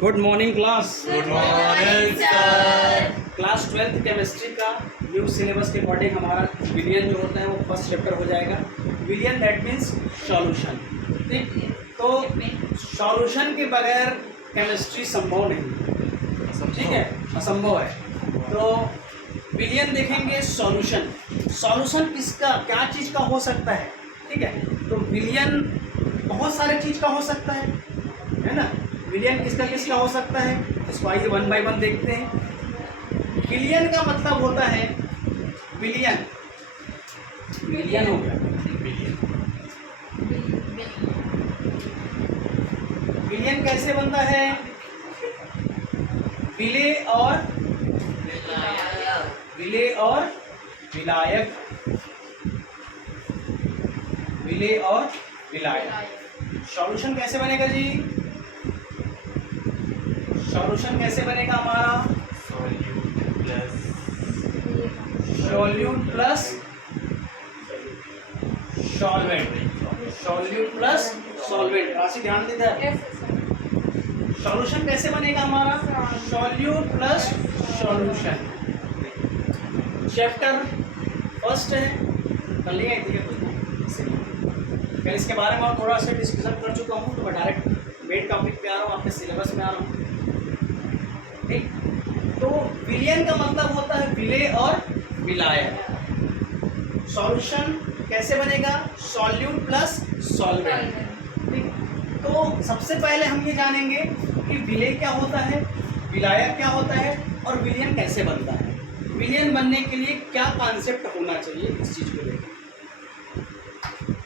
Good morning class. Good morning sir. Class 12th chemistry का new syllabus के according हमारा विलियन जो होता है वो फर्स्ट चैप्टर हो जाएगा। विलियन दैट मीन्स सॉल्यूशन। ठीक, तो सॉल्यूशन के बगैर केमिस्ट्री संभव नहीं, ठीक है, असंभव है। तो विलियन देखेंगे सॉल्यूशन। सॉल्यूशन किसका, क्या चीज़ का हो सकता है, ठीक है। तो विलियन बहुत सारे चीज़ का हो सकता है ना। विलियन किसका किसका हो सकता है, इसको आइए वन बाय वन देखते हैं। विलियन का मतलब होता है विलियन, विलियन हो गया। विलियन कैसे बनता है, विलेय और विलायक, विलेय और विलायक। सॉल्यूशन कैसे बनेगा जी, सॉल्यूशन कैसे बनेगा हमारा, solute plus solvent, solute plus solvent. राशि ध्यान दीजिए, सॉल्यूशन कैसे बनेगा हमारा, solute plus solution. Chapter first है, कर लिया है, ठीक है। फिर इसके बारे में और थोड़ा सा डिस्कशन कर चुका हूँ, तो मैं डायरेक्ट मेन टॉपिक पे आ रहा हूँ, आपके सिलेबस में आ रहा हूँ। ठीक, तो विलियन का मतलब होता है विलेय और विलायक। सॉल्यूशन कैसे बनेगा, सॉल्यूट प्लस सॉल्वेंट। ठीक, तो सबसे पहले हम ये जानेंगे कि विलेय क्या होता है, विलायक क्या होता है और विलियन कैसे बनता है। विलियन बनने के लिए क्या कॉन्सेप्ट होना चाहिए, इस चीज़ को देखें।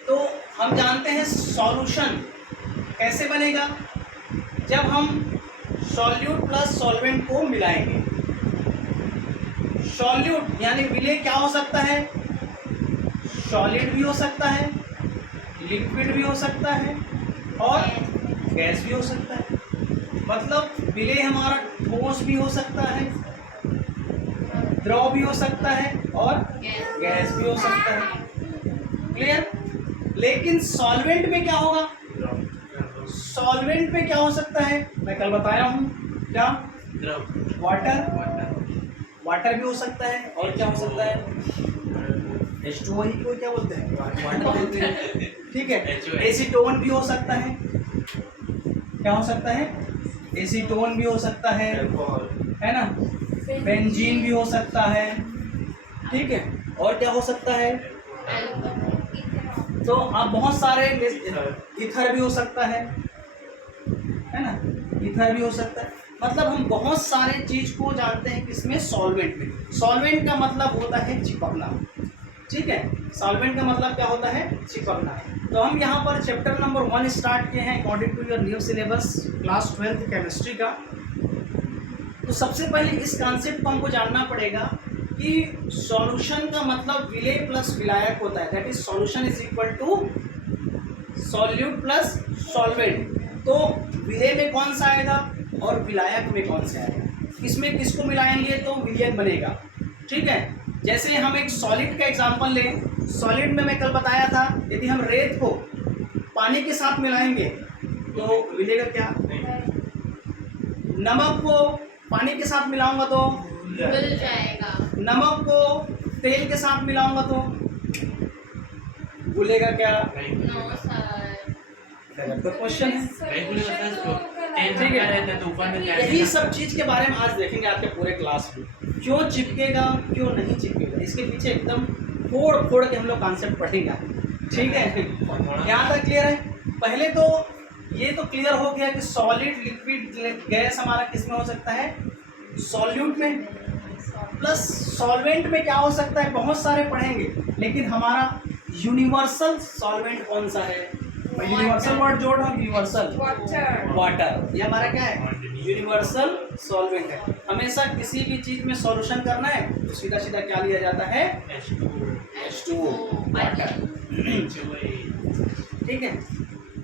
तो हम जानते हैं सॉल्यूशन कैसे बनेगा, जब हम सॉल्यूट प्लस सॉल्वेंट को मिलाएंगे। सॉल्यूट यानी विलेय क्या हो सकता है, सॉलिड भी हो सकता है, लिक्विड भी हो सकता है और गैस भी हो सकता है। मतलब विलेय हमारा ठोस भी हो सकता है, द्रव भी हो सकता है और गैस भी हो सकता है। क्लियर। लेकिन सॉल्वेंट में क्या होगा, सॉल्वेंट में क्या हो सकता है, मैं कल बताया हूँ, क्या, वाटर, वाटर भी हो सकता है और क्या हो सकता है, H2O ही को क्या बोलते हैं, वाटर बोलते हैं, ठीक है। एसीटोन भी हो सकता है, क्या हो सकता है, एसीटोन भी हो सकता है ना, बेंजीन भी हो सकता है, ठीक है। और क्या हो सकता है, तो आप बहुत सारे, ईथर भी हो सकता है ना, ईथर भी हो सकता है। मतलब हम बहुत सारे चीज को जानते हैं किसमें, सॉल्वेंट में। सॉल्वेंट का मतलब होता है चिपकना, ठीक है। सॉल्वेंट का मतलब क्या होता है, चिपकना। तो हम यहाँ पर चैप्टर नंबर 1 स्टार्ट किए हैं according to your new syllabus class 12th chemistry का। तो सबसे पहले इस कॉन्सेप्ट को हमको जानना पड़ेगा कि सॉल्यूशन का मतलब विलेय प्लस विलायक होता है, that is solution is equal to solute plus solvent. तो विलेय में कौन सा आएगा और विलायक में कौन सा आएगा, इसमें किसको मिलाएंगे तो विलियन बनेगा, ठीक है। जैसे हम एक सॉलिड का एग्जांपल लें, सॉलिड में मैं कल बताया था, यदि हम रेत को पानी के साथ मिलाएंगे तो मिलेगा क्या, नमक को पानी के साथ मिलाऊंगा तो मिल जाएगा, नमक को तेल के साथ मिलाऊंगा तो भूलेगा क्या, नो सर, तो क्वेश्चन है, ठीक है। यही सब चीज के बारे में आज देखेंगे आपके पूरे क्लास में, क्यों चिपकेगा क्यों नहीं चिपकेगा, इसके पीछे एकदम फोड़ फोड़ के हम लोग कॉन्सेप्ट पढ़ेंगे, ठीक है। यहाँ तक क्लियर है। पहले तो ये तो क्लियर हो गया कि सॉलिड, लिक्विड, गैस हमारा किस में हो सकता है, सॉल्यूट में। प्लस सॉल्वेंट में क्या हो सकता है, बहुत सारे पढ़ेंगे, लेकिन हमारा यूनिवर्सल सॉल्वेंट कौन सा है, यूनिवर्सल वर्ड जोड़ रहा हूँ, यूनिवर्सल वाटर, ये हमारा क्या है, यूनिवर्सल सॉल्वेंट है। हमेशा किसी भी चीज में सॉल्यूशन करना है तो सीधा सीधा क्या लिया जाता है, H2O, वाटर, ठीक है।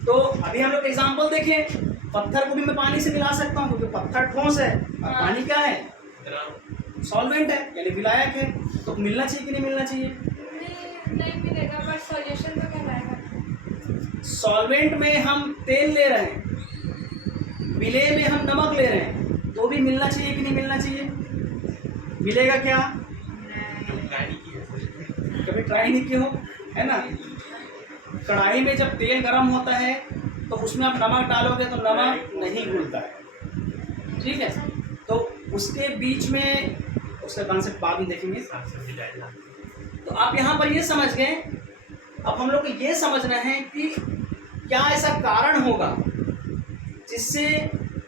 तो अभी हम लोग एग्जांपल देखें, पत्थर को भी मैं पानी से मिला सकता हूँ क्योंकि पत्थर ठोस है और पानी क्या है, सॉल्वेंट है यानी विलायक है। तो मिलना चाहिए कि नहीं मिलना चाहिए, नहीं मिलेगा, बट सॉल्यूशन तो कहलाएगा। सॉल्वेंट में हम तेल ले रहे हैं, विलेय में हम नमक ले रहे हैं तो भी मिलना चाहिए कि नहीं मिलना चाहिए? मिलेगा क्या? कभी ट्राई नहीं किया हो, है ना? कढ़ाई में जब तेल गर्म होता है तो उसमें आप नमक डालोगे तो नमक नहीं घुलता है, ठीक है? तो उसके बीच में उसका कॉन्सेप्ट बाद में देखेंगे। तो आप यहाँ पर ये समझ गए। अब हम लोग को ये समझना है कि क्या ऐसा कारण होगा जिससे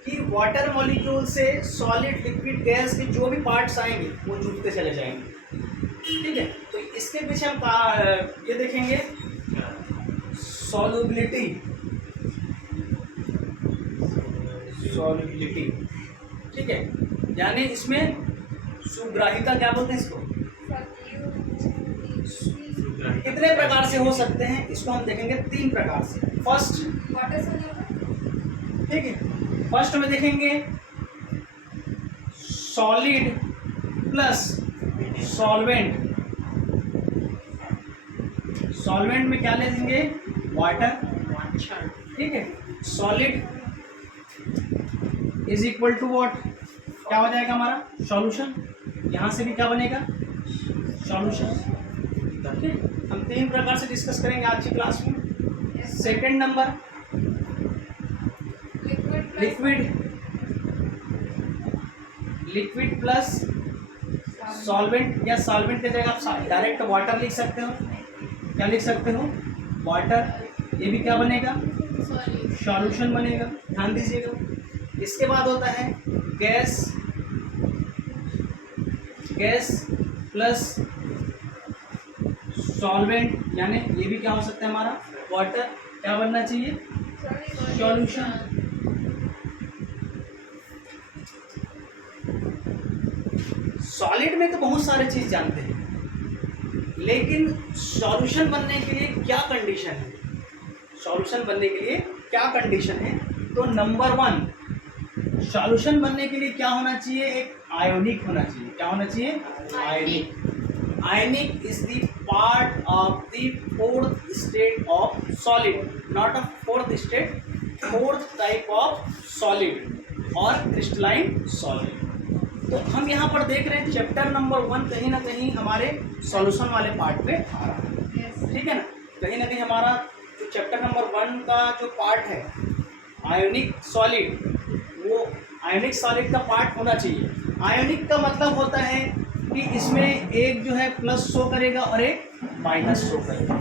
कि वाटर मॉलिक्यूल से सॉलिड, लिक्विड, गैस के जो भी पार्ट्स आएंगे वो जुड़ते चले जाएंगे, ठीक है? तो इसके पीछे हम ये देखेंगे सॉल्युबिलिटी, ठीक है? यानी इसमें सुग्राहिता, क्या बोलते हैं इसको, कितने प्रकार से हो सकते हैं इसको हम देखेंगे 3 प्रकार से। फर्स्ट, ठीक है, फर्स्ट में देखेंगे सॉलिड प्लस सॉल्वेंट। सॉल्वेंट में क्या ले लेंगे? वाटर, ठीक है? Solid is equal to what, क्या हो जाएगा हमारा? सॉल्यूशन। यहाँ से भी क्या बनेगा? सॉल्यूशन। ठीक, हम 3 प्रकार से डिस्कस करेंगे आज की क्लास में। Second number liquid plus solvent, या सॉल्वेंट की जगह आप डायरेक्ट वाटर लिख सकते हो। क्या लिख सकते हो? वाटर। ये भी क्या बनेगा? सॉल्यूशन बनेगा, ध्यान दीजिएगा। इसके बाद होता है गैस प्लस सॉल्वेंट, यानी ये भी क्या हो सकता है हमारा? वाटर। क्या बनना चाहिए? सॉल्यूशन। सॉलिड में तो बहुत सारे चीज जानते हैं, लेकिन सॉल्यूशन बनने के लिए क्या कंडीशन है? सॉल्यूशन बनने के लिए क्या कंडीशन है? तो नंबर 1, सॉल्यूशन बनने के लिए क्या होना चाहिए? एक आयोनिक होना चाहिए। क्या होना चाहिए? Ionic. Ionic is the part of the 4th state of solid, not a 4th state, 4th type of solid और क्रिस्टलाइन सॉलिड। तो हम यहाँ पर देख रहे हैं चैप्टर नंबर 1 कहीं ना कहीं हमारे सॉल्यूशन वाले पार्ट पे आ रहा है, ठीक है ना? कहीं ना कहीं हमारा जो चैप्टर नंबर 1 का जो पार्ट है आयोनिक सॉलिड, वो आयोनिक सॉलिड का पार्ट होना चाहिए। आयोनिक का मतलब होता है कि इसमें एक जो है प्लस शो करेगा और एक माइनस शो करेगा।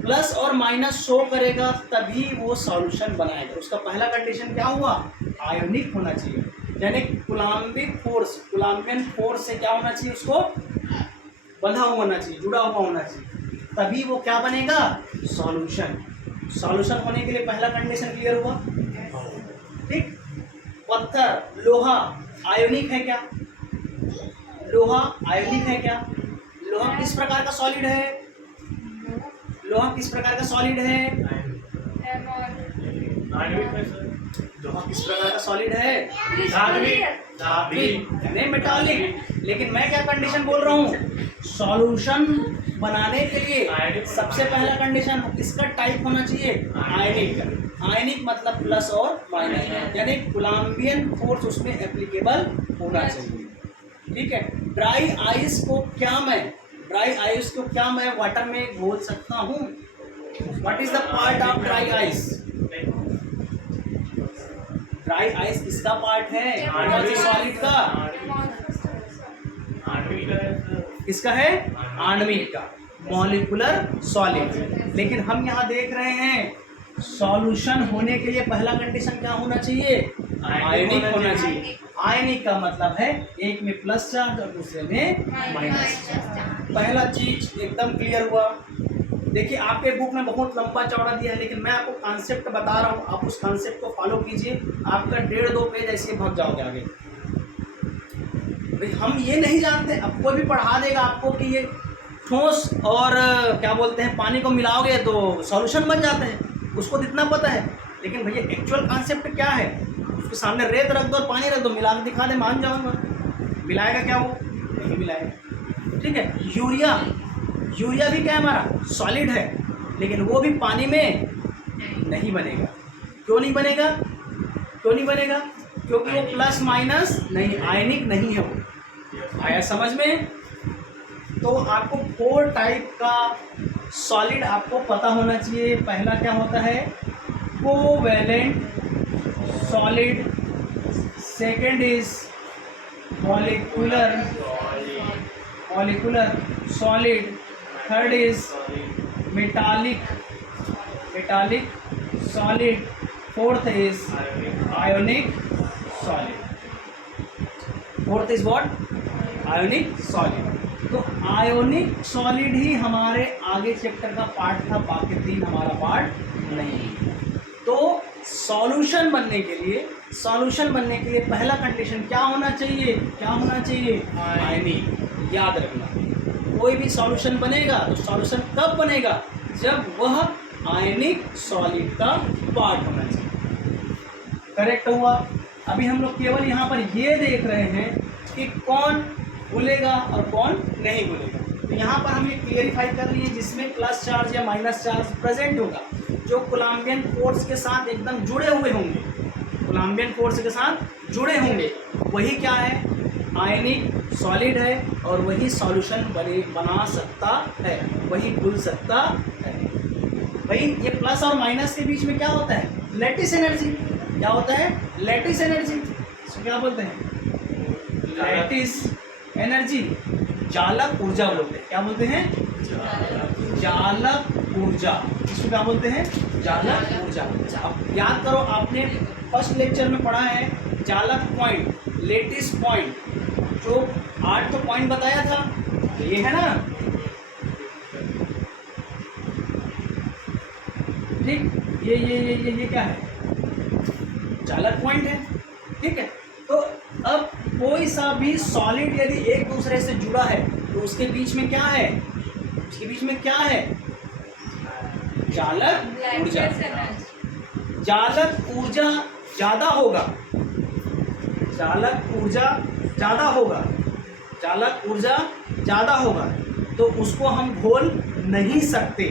प्लस और माइनस शो करेगा तभी वो सॉल्यूशन बनाएगा। उसका पहला कंडीशन क्या हुआ? आयोनिक होना चाहिए, यानी कुलाम्बियन फोर्स से क्या होना चाहिए? उसको बंधा हुआ होना चाहिए, जुड़ा हुआ होना चाहिए, तभी वो क्या बनेगा? सॉल्यूशन। सॉल्यूशन होने के लिए पहला कंडीशन क्लियर हुआ, ठीक? पत्थर, लोहा आयोनिक है क्या? लोहा आयोनिक है क्या? लोहा किस प्रकार का सॉलिड है? लोहा किस प्रकार का सॉलिड है? लोहा किस प्रकार का सॉलिड है? धात्विक, यानी मेटालिक। लेकिन मैं क्या कंडीशन बोल रहा हूँ? सॉल्यूशन बनाने के लिए सबसे पहला कंडीशन इसका टाइप होना चाहिए आयनिक। आयनिक मतलब प्लस और माइनस, यानी कोलम्बियन फोर्स उसमें एप्लीकेबल होना चाहिए, ठीक है? ड्राई आइस को क्या मैं वाटर में घोल सकता हूँ? What is the part of dry ice? Dry ice किसका पार्ट है? सॉलिड का। किसका है? आणविक का, मॉलिक्यूलर सॉलिड। लेकिन हम यहाँ देख रहे हैं सॉल्यूशन होने के लिए पहला कंडीशन क्या होना चाहिए? आयनिक होना चाहिए। आयनिक का मतलब है एक में प्लस चार्ज और दूसरे में माइनस चार्ज। पहला चीज एकदम क्लियर हुआ। देखिए आपके बुक में बहुत लंबा चौड़ा दिया है, लेकिन मैं आपको कॉन्सेप्ट बता रहा हूँ, आप उस कॉन्सेप्ट को फॉलो कीजिए। आपका 1.5-2 पेज ऐसे ही भाग जाओगे आगे। भाई हम ये नहीं जानते, अब कोई भी पढ़ा देगा आपको कि ये ठोस और क्या बोलते हैं पानी को मिलाओगे तो सॉल्यूशन बन जाते हैं, उसको इतना पता है। लेकिन भैया एक्चुअल कॉन्सेप्ट क्या है? उसके सामने रेत रख दो और पानी रख दो, मिला के दिखा दे, मान जाऊंगा। मिलाएगा क्या? वो नहीं मिलाएगा, ठीक है? यूरिया भी क्या है? हमारा सॉलिड है, लेकिन वो भी पानी में नहीं बनेगा। क्यों नहीं बनेगा? क्यों नहीं बनेगा? क्योंकि वो प्लस माइनस नहीं, आयनिक नहीं है वो। आया समझ में? तो आपको 4 टाइप का सॉलिड आपको पता होना चाहिए। पहला क्या होता है? Covalent solid, second is molecular solid, third is metallic solid, fourth is ionic solid. Fourth is what? Ionic solid. तो आयोनिक सॉलिड ही हमारे आगे चैप्टर का पार्ट था, बाकी 3 हमारा पार्ट नहीं। तो सॉल्यूशन बनने के लिए पहला कंडीशन क्या होना चाहिए? आयनिक। याद रखना, कोई भी सॉल्यूशन बनेगा तो सॉल्यूशन कब बनेगा? जब वह आयनिक सॉलिड का पार्ट होना चाहिए। करेक्ट हुआ? अभी हम लोग केवल यहाँ पर ये देख रहे हैं कि कौन घुलेगा और कौन नहीं घुलेगा। तो यहाँ पर हम ये क्लियरिफाई कर लिए, जिसमें प्लस चार्ज या माइनस चार्ज प्रेजेंट होगा, जो कोलम्बियन फोर्स के साथ एकदम जुड़े हुए होंगे, वही क्या है? आयनिक सॉलिड है, और वही सॉल्यूशन बना सकता है, वही घुल सकता है। भाई ये प्लस और माइनस के बीच में क्या होता है? Lattice energy. क्या होता है? Lattice energy. इसको क्या बोलते हैं? Lattice energy. जालक ऊर्जा बोलते हैं। क्या बोलते हैं? जालक ऊर्जा। इसको क्या बोलते हैं? जालक ऊर्जा। अब याद करो, आपने फर्स्ट लेक्चर में पढ़ा है जालक पॉइंट, लेटिस पॉइंट, जो 8 तो पॉइंट बताया था, ये है ना? ठीक, ये क्या है? जालक पॉइंट है। ठीक है, तो अब कोई सा भी सॉलिड यदि एक दूसरे से जुड़ा है तो उसके बीच में क्या है? जालक ऊर्जा। जालक ऊर्जा ज़्यादा होगा, तो उसको हम घोल नहीं सकते।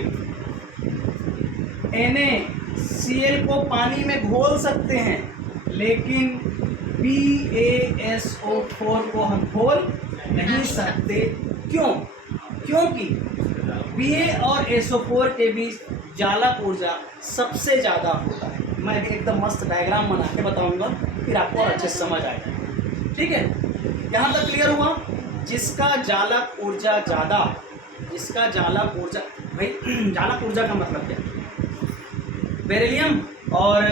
NaCl को पानी में घोल सकते हैं, लेकिन BaSO4 को हम घोल नहीं सकते। क्योंकि Ba और SO4 के बीच जालक ऊर्जा सबसे ज़्यादा होता है। मैं एकदम मस्त डायग्राम बना के बताऊंगा, फिर आपको और अच्छे से समझ आएगा। ठीक है, यहाँ तक क्लियर हुआ? जिसका जालक ऊर्जा ज़्यादा, भाई जालक ऊर्जा का मतलब क्या है? बेरिलियम और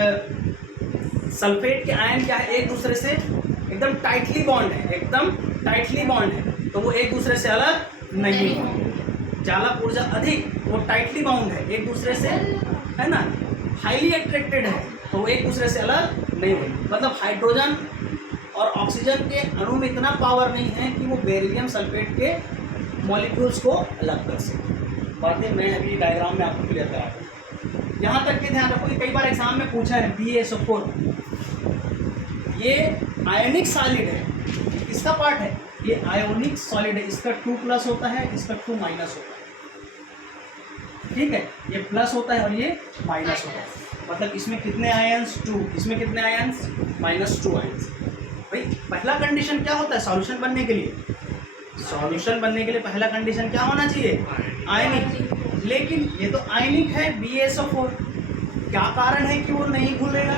सल्फेट के आयन क्या है? एक दूसरे से एकदम टाइटली बॉन्ड है, तो वो एक दूसरे से अलग नहीं है। जालक ऊर्जा अधिक, वो टाइटली बाउंड है एक दूसरे से, है ना? हाईली अट्रैक्टेड है, तो वो एक दूसरे से अलग नहीं है। मतलब हाइड्रोजन और ऑक्सीजन के अणु में इतना पावर नहीं है कि वो बेरिलियम सल्फेट के मॉलिक्यूल्स को अलग कर सके। बातें मैं अभी डायग्राम में आपको क्लियर करा दूँ। यहाँ तक के ध्यान रखो कि कई बार एग्जाम में पूछा है BaSO4, ये आयोनिक सॉलिड है, इसका पार्ट है, ये आयोनिक सॉलिड है, इसका 2+ होता है, इसका 2- होता है। ठीक है, ये प्लस होता है और ये माइनस होता है। मतलब इसमें कितने आयंस? 2। इसमें कितने आयंस? -2 आयंस। भाई पहला कंडीशन क्या होता है सॉल्यूशन बनने के लिए? पहला कंडीशन क्या होना चाहिए? आयनिक। लेकिन ये तो आयनिक है BaSO4, क्या कारण है कि वो नहीं घुलेगा?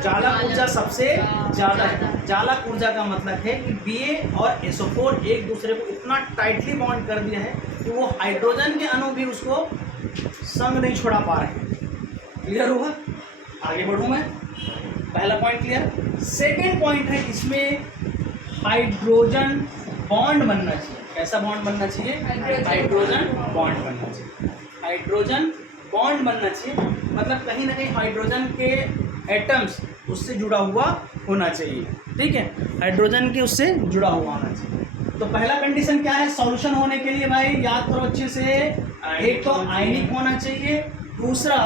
जालक ऊर्जा सबसे ज़्यादा है। जालक ऊर्जा का मतलब है कि Ba और SO4 एक दूसरे को इतना टाइटली बॉन्ड कर दिया है कि वो हाइड्रोजन के अणु भी उसको संग नहीं छोड़ा पा रहे हैं। क्लियर हुआ? आगे बढ़ूँ मैं? पहला पॉइंट क्लियर। सेकेंड पॉइंट है, इसमें हाइड्रोजन बॉन्ड बनना चाहिए। कैसा बॉन्ड बनना चाहिए? हाइड्रोजन बॉन्ड बनना चाहिए। हाइड्रोजन बॉन्ड बनना चाहिए, मतलब कहीं ना कहीं हाइड्रोजन के एटम्स उससे जुड़ा हुआ होना चाहिए। ठीक है, हाइड्रोजन के उससे जुड़ा हुआ होना चाहिए। तो पहला कंडीशन क्या है सॉल्यूशन होने के लिए? भाई याद करो अच्छे से, एक तो आयनिक होना चाहिए, दूसरा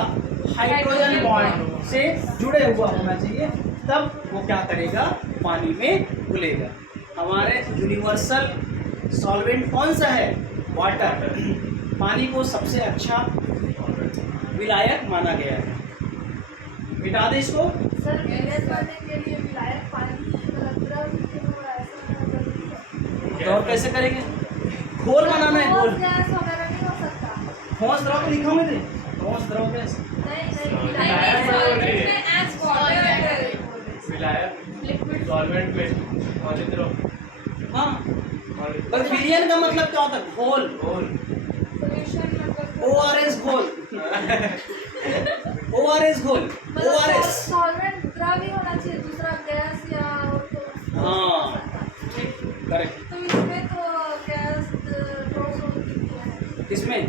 हाइड्रोजन बॉन्ड से जुड़े हुआ होना चाहिए, तब वो क्या करेगा? पानी में घुलेगा। हमारे यूनिवर्सल सॉल्वेंट कौन सा है? वाटर। पानी को सबसे अच्छा विलायक माना गया है। मिटा दे इसको। सर गैस बनने के लिए विलायक पानी द्रव ऐसा जरूरी है। तो और कैसे करेंगे? घोल बनाना है, घोल। गैस वगैरह नहीं हो सकता। ठोस द्रव पे लिखा हुआ है, ठोस द्रव पे। नहीं नहीं विलायक solvent में as water विलायक liquid सॉल्वेंट में मौलिक द्रव हाँ, और पर विलियन का मतलब क्या होता है? घोल। घोल solution मतलब ORS घोल। ORS घोल, ORS। सॉल्वेंट द्रव ही होना चाहिए, दूसरा गैस या हाँ। करेक्ट। तो इसमें तो गैस ठोस होती है। किसमें?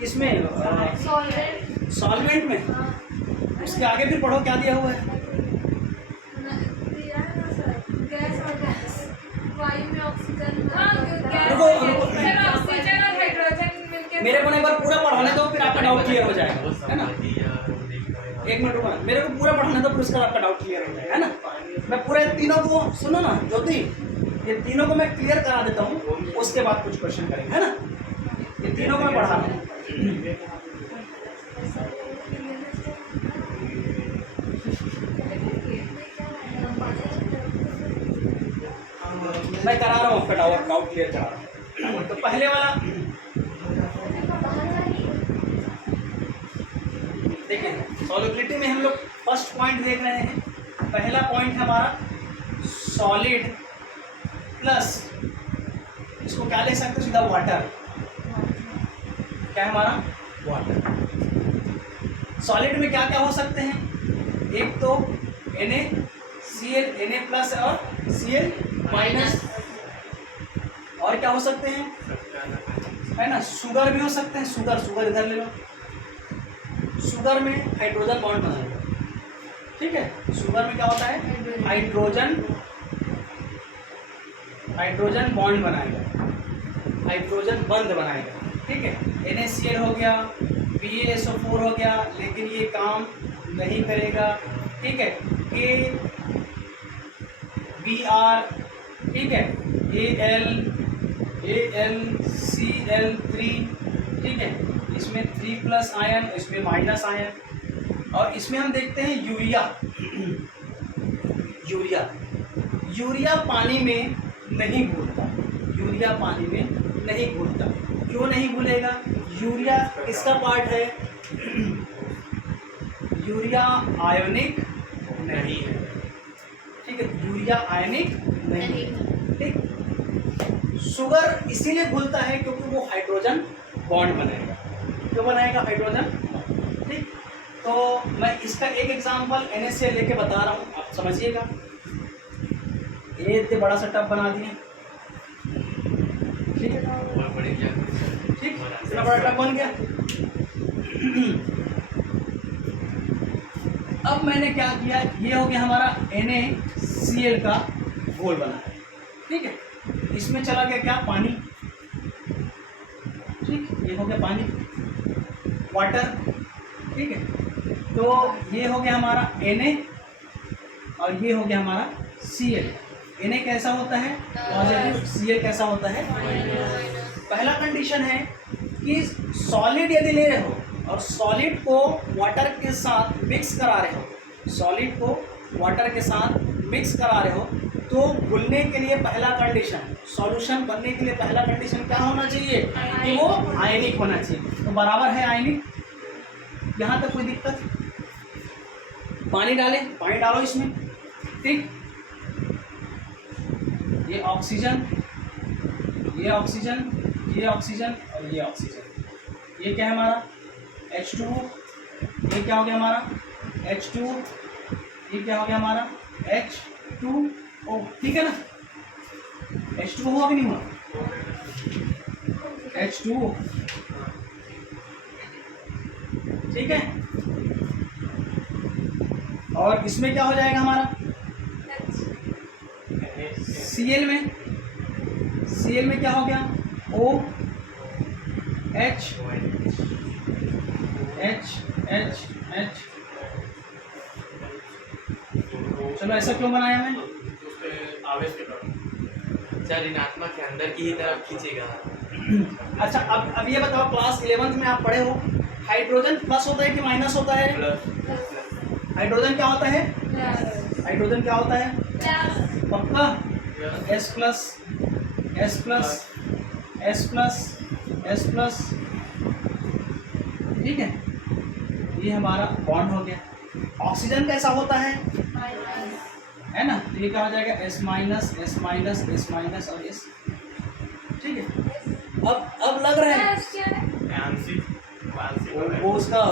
किसमें? सॉल्वेंट सॉल्वेंट में। हाँ उसके आगे फिर पढ़ो क्या दिया हुआ है। दिया है ना सर, गैस और गैस वायु में ऑक्सीजन हाँ गैस रुको, रुको। सर ऑक्सीजन और हाइड्रोजन मिलके मेरे को एक बार पूरा पढ़ाने दो, फिर आपका डाउट क्लियर हो जाएगा, है ना? एक मिनट रुको, मेरे को पूरा पढ़ाने दो, फिर उसका आपका डाउट क्लियर हो जाएगा, है ना? मैं पूरे तीनों को, सुनो ना ज्योति, ये तीनों को मैं क्लियर करा देता हूँ, उसके बाद कुछ क्वेश्चन करेंगे, है ना? ये तीनों को मैं पढ़ा रहा हूँ। मैं करा रहा हूँ आपका डाउट क्लियर करा रहा हूँ। तो पहले वाला देखिए, सॉल्युबिलिटी में हम लोग फर्स्ट पॉइंट देख रहे हैं। पहला पॉइंट है हमारा सॉलिड प्लस, इसको क्या ले सकते हो सीधा, वाटर। क्या है हमारा? वाटर। सॉलिड में क्या क्या हो सकते हैं? एक तो NaCl, Na प्लस और Cl माइनस। और क्या हो सकते हैं? है ना, शुगर भी हो सकते हैं। शुगर इधर ले लो। शुगर में हाइड्रोजन बॉन्ड बनाएगा, ठीक है? शुगर में क्या होता है? हाइड्रोजन बॉन्ड बनाएगा, हाइड्रोजन बंध बनाएगा, ठीक है? NaCl हो गया, PaSO4 हो गया, लेकिन ये काम नहीं करेगा, ठीक है? KBr, ठीक है? AlCl3, ठीक है? इसमें 3+ आयन, इसमें माइनस आयन। और इसमें हम देखते हैं यूरिया पानी में नहीं घुलता। यूरिया पानी में नहीं घुलता। क्यों नहीं घुलेगा? यूरिया किसका पार्ट है? यूरिया आयोनिक नहीं है, ठीक है? यूरिया आयनिक नहीं, ठीक। शुगर इसीलिए घुलता है क्योंकि वो हाइड्रोजन बॉन्ड बनाएगा। क्यों बनाएगा? हाइड्रोजन, ठीक। तो मैं इसका एक एग्जांपल NaCl लेके बता रहा हूँ, आप समझिएगा। ये इतने बड़ा सा टब बना दिए, ठीक है? ठीक, इतना बड़ा टब बन गया। अब मैंने क्या किया, ये हो गया हमारा NaCl का घोल बना है, ठीक है? इसमें चला गया क्या? पानी, ठीक। ये हो गया पानी, वाटर, ठीक है? तो ये हो गया हमारा Na और ये हो गया हमारा Cl। Na कैसा होता है? पॉजिटिव। Cl कैसा होता है? पहला कंडीशन है कि सॉलिड यदि ले रहे हो और सॉलिड को वाटर के साथ मिक्स करा रहे हो, सॉलिड को वाटर के साथ मिक्स करा रहे हो, तो घुलने के लिए पहला कंडीशन, सॉल्यूशन बनने के लिए पहला कंडीशन क्या होना चाहिए? कि वो आयनिक होना चाहिए। तो बराबर है आयनिक। यहाँ तक कोई दिक्कत? पानी डालो इसमें, ठीक। ये ऑक्सीजन, ये ऑक्सीजन, ये ऑक्सीजन और ये ऑक्सीजन। ये क्या है हमारा? H2O। ये क्या हो गया हमारा? H2O। ये क्या हो गया हमारा? H2O, ठीक है ना? H2O हुआ कि नहीं हुआ? H2O, ठीक है? और इसमें क्या हो जाएगा हमारा? Cl में क्या हो गया? OH, H। चलो ऐसा क्यों बनाया मैं? आवेश के तौर पर ऋणात्मक के अंदर की ही तरफ खींचेगा। अच्छा, अब ये बताओ, क्लास 11th में आप पढ़े हो, हाइड्रोजन प्लस होता है कि माइनस होता है? हाइड्रोजन क्या होता है? Plus. हाइड्रोजन क्या होता है? प्लस पक्का? Yes. S plus S plus S plus S plus, ठीक है, ये हमारा बॉन्ड हो गया। ऑक्सीजन कैसा होता है? माइनस है ना, तो ये क्या हो जाएगा? S minus S minus S minus और S, ठीक है। अब लग रहा है Plus क्या है? आंशिक आंशिक वो उसका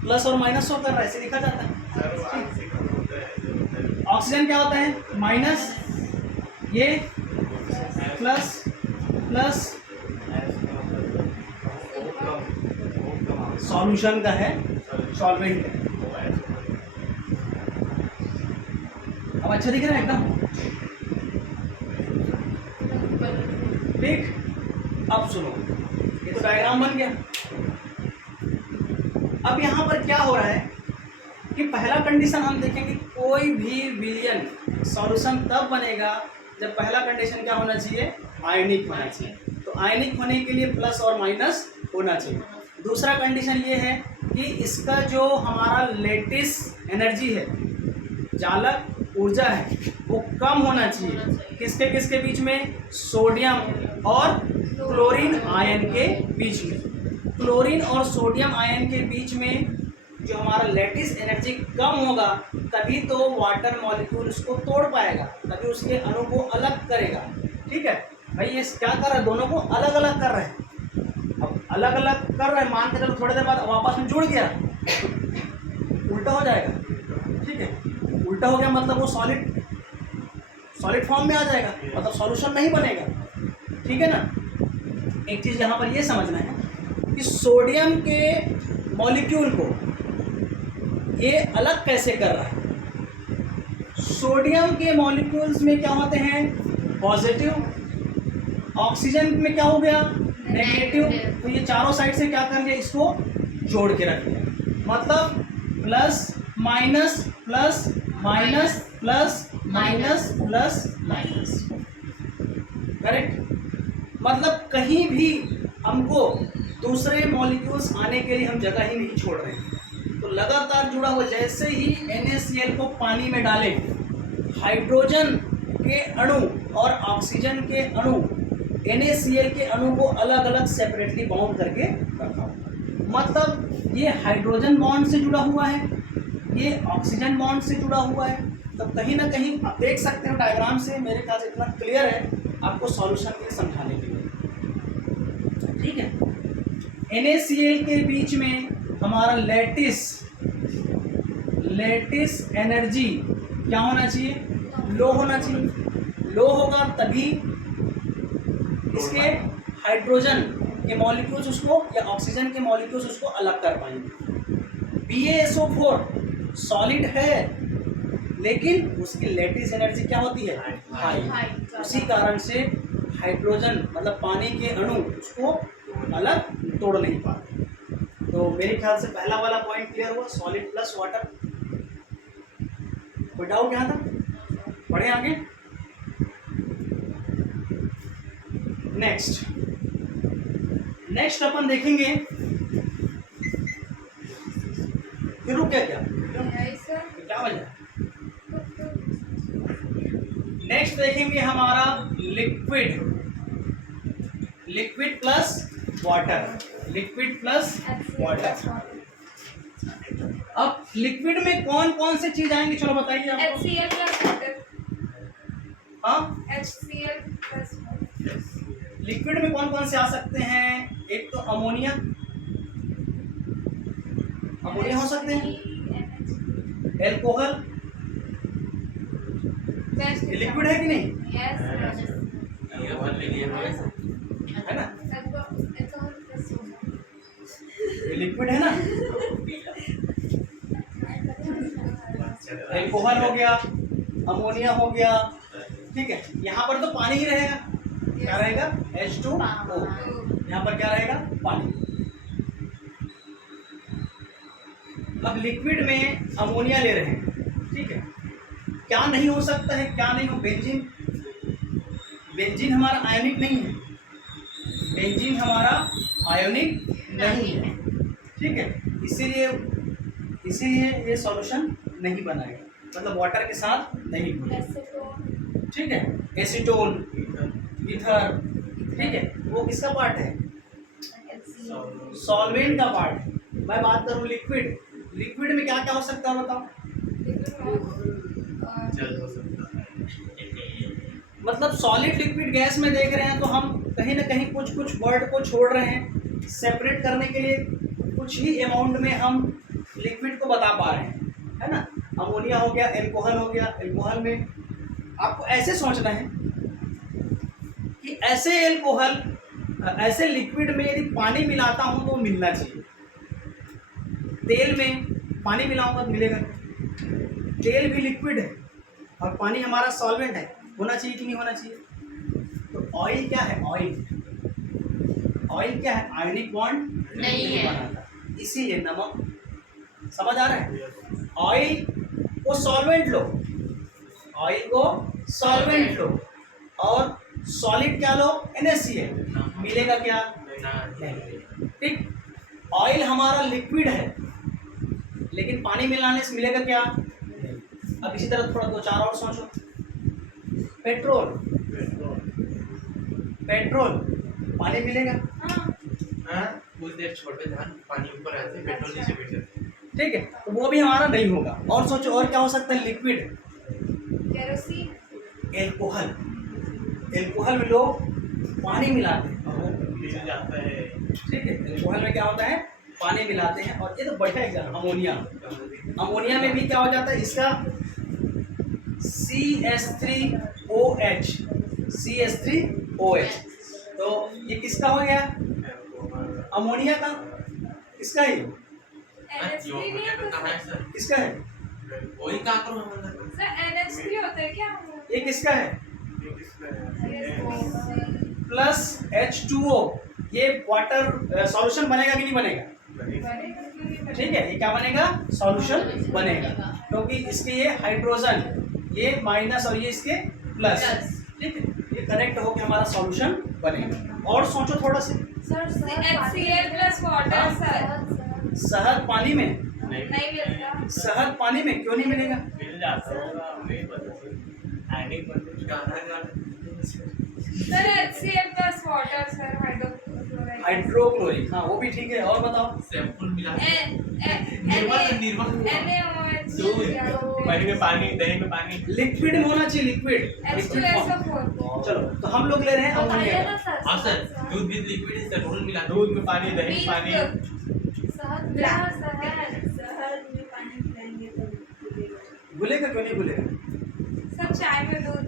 प्लस और माइनस शो कर रहा है, ऐसे लिखा जाता है। सर वो आंशिक होता है। ऑक्सीजन क्या होता है? माइनस, ये प्लस प्लस, सॉल्यूशन का है, सॉल्वेंट है। अब अच्छा दिख रहा है एकदम, ठीक। अब सुनो, ये तो डायग्राम बन गया। अब यहाँ पर क्या हो रहा है कि पहला कंडीशन हम देखेंगे, कोई भी विलयन सॉल्यूशन तब बनेगा जब पहला कंडीशन क्या होना चाहिए? आयनिक होना चाहिए। तो आयनिक होने के लिए प्लस और माइनस होना चाहिए। दूसरा कंडीशन ये है कि इसका जो हमारा लेटिस एनर्जी है, चालक ऊर्जा है, वो कम होना चाहिए। किसके किसके बीच में? सोडियम और क्लोरीन आयन के बीच में। क्लोरीन और सोडियम आयन के बीच में जो हमारा लेटिस एनर्जी कम होगा, तभी तो वाटर मॉलिक्यूल उसको तोड़ पाएगा, तभी उसके अणु को अलग करेगा, ठीक है भाई। ये क्या कर रहा है? दोनों को अलग अलग कर रहे हैं। अब अलग अलग कर रहे हैं, मान के चलो थोड़ी देर बाद वापस में जुड़ गया, उल्टा हो जाएगा, ठीक है। उल्टा हो गया मतलब वो सॉलिड फॉर्म में आ जाएगा, मतलब सॉल्यूशन नहीं बनेगा, ठीक है ना। एक चीज़ यहाँ पर ये समझना है कि सोडियम के मॉलिक्यूल को ये अलग कैसे कर रहा है। सोडियम के मॉलिक्यूल्स में क्या होते हैं? पॉजिटिव। ऑक्सीजन में क्या हो गया? नेगेटिव। तो ये चारों साइड से क्या कर लिया? इसको जोड़ के रख लिया, मतलब plus minus plus minus plus minus plus minus, correct. मतलब कहीं भी हमको दूसरे मॉलिक्यूल्स आने के लिए हम जगह ही नहीं छोड़ रहे हैं, तो लगातार जुड़ा हुआ। जैसे ही NaCl को पानी में डालें, हाइड्रोजन के अणु और ऑक्सीजन के अणु, NaCl के अणु को अलग अलग सेपरेटली बाउंड करके रखा हुआ। मतलब ये हाइड्रोजन बॉन्ड से जुड़ा हुआ है, ये ऑक्सीजन बॉन्ड से जुड़ा हुआ है। तो कहीं ना कहीं आप देख सकते हो डायग्राम से, मेरे ख्याल से इतना क्लियर है आपको सॉल्यूशन के लिए समझाने के लिए, ठीक है। NaCl के बीच में हमारा लेटिस एनर्जी क्या होना चाहिए? लो होना चाहिए। लो होगा तभी इसके हाइड्रोजन के मॉलिक्यूल्स उसको या ऑक्सीजन के मॉलिक्यूल्स उसको अलग कर पाएंगे। BaSO4 सॉलिड है, लेकिन उसकी लेटिस एनर्जी क्या होती है? हाई। उसी कारण से हाइड्रोजन मतलब पानी के अणु उसको अलग तोड़ नहीं पाते। तो मेरे ख्याल से पहला वाला पॉइंट क्लियर हुआ, सॉलिड प्लस वाटर। कोई डाउट यहाँ तक? बढ़े आगे। नेक्स्ट अपन देखेंगे, फिर रुक गया क्या? ऐसा क्या वजह? नेक्स्ट देखेंगे हमारा liquid plus water, liquid plus water. अब लिक्विड में कौन कौन से चीज आएंगे, चलो बताइए आपको। HCl plus water. हाँ, HCl plus water. लिक्विड में कौन कौन से आ सकते हैं? एक तो अमोनिया हो सकते हैं, एल्कोहल, Best ये लिक्विड है कि नहीं? Yes. ये भर लिए है ना, alcohol plus soda. ये लिक्विड है ना। एल्कोहल हो गया, अमोनिया हो गया, ठीक है। यहाँ पर तो पानी ही रहेगा, क्या रहेगा? H2O। यहाँ पर क्या रहेगा? पानी। अब लिक्विड में अमोनिया ले रहे हैं, ठीक है। क्या नहीं हो सकता है, क्या नहीं हो? बेंजीन हमारा आयोनिक नहीं है, बेंजीन हमारा आयोनिक नहीं है, ठीक है। इसीलिए इसीलिए ये सॉल्यूशन नहीं बनाएगा, मतलब वाटर के साथ नहीं घुलेगा। एसीटोन, ठीक है, एसीटोन, ईथर, ठीक है, वो किसका पार्ट है? सॉल्वेंट का पार्ट है। मैं बात करूँ लिक्विड, लिक्विड में क्या क्या हो सकता है बताओ? जल हो सकता है। मतलब सॉलिड लिक्विड गैस में देख रहे हैं तो हम कहीं ना कहीं कुछ कुछ वर्ड को छोड़ रहे हैं, सेपरेट करने के लिए कुछ ही अमाउंट में हम लिक्विड को बता पा रहे हैं, है ना। अमोनिया हो गया, एल्कोहल हो गया। एल्कोहल में आपको ऐसे सोचना है कि ऐसे एल्कोहल, ऐसे लिक्विड में यदि पानी मिलाता हूं तो मिलना चाहिए। तेल में पानी मिलाऊंगा तो मिलेगा। तेल भी लिक्विड है और पानी हमारा सॉल्वेंट है, होना चाहिए कि नहीं होना चाहिए? तो ऑयल क्या है? ऑयल क्या है? आयनिक बॉन्ड नहीं है। बनाता, इसीलिए नमक। समझ आ रहा है? ऑयल को सॉल्वेंट लो, ऑयल को सॉल्वेंट लो और सॉलिड क्या लो? NaCl। मिलेगा क्या? नहीं। ठीक, ऑयल हमारा लिक्विड है लेकिन पानी मिलाने से मिलेगा क्या? अब इसी तरह थोड़ा दो चार और सोचो। पेट्रोल, पेट्रोल पानी मिलेगा, कुछ देर छोड़ते ध्यान, पानी ऊपर आते हैं, पेट्रोल नीचे बैठ जाते हैं। ठीक है, तो वो भी हमारा नहीं होगा। और सोचो और क्या हो सकता है? Liquid, kerosene, alcohol. एल्कोहल में लोग पानी मिलाते हैं और वो मिल जाता है। ठीक है, एल्कोहल में क्या होता है? पानी मिलाते हैं। और ये तो बढ़िया एग्जाम, अमोनिया। अमोनिया में भी क्या हो जाता है? इसका CH3OH, CH3OH। तो ये किसका हो गया? अमोनिया का। किसका है ये? NH3 नहीं है कहाँ है सर? किसका है? वही का करो हमारा। सर NH3 होता है क्या? ये किसका है? NH3 plus H2O। ये वाटर सॉल्यूशन बनेगा कि नहीं बनेगा? ठीक है, ये क्या बनेगा? सॉल्यूशन बनेगा, क्योंकि इसके ये हाइड्रोजन, ये माइनस और ये इसके प्लस। ठीक है, ये कनेक्ट होकर हमारा सॉल्यूशन बनेगा। और सोचो थोड़ा सा। Sir HCl plus water sir शहद पानी में, नहीं मिलता। शहद पानी में क्यों नहीं मिलेगा? मिल जाता होगा, नहीं पता सर। आयनिक बॉन्ड गाना sir HCl plus water sir, hydrochloride, hydrochloric, हाँ वो भी ठीक है। और बताओ। सैंपल मिला NaOH पानी में पानी, दही में पानी, लिक्विड में होना चाहिए, लिक्विड। H2SO4। चलो, तो हम लोग ले रहे हैं अमोनिया। ना सर। हाँ सर, दूध विद लिक्विड है सर, मिला दूध में पानी, दही में पानी। शहद में पानी मिलाएंगे तो खुलेगा। घुलेगा क्यों नहीं घुलेगा? सब चाय में दूध,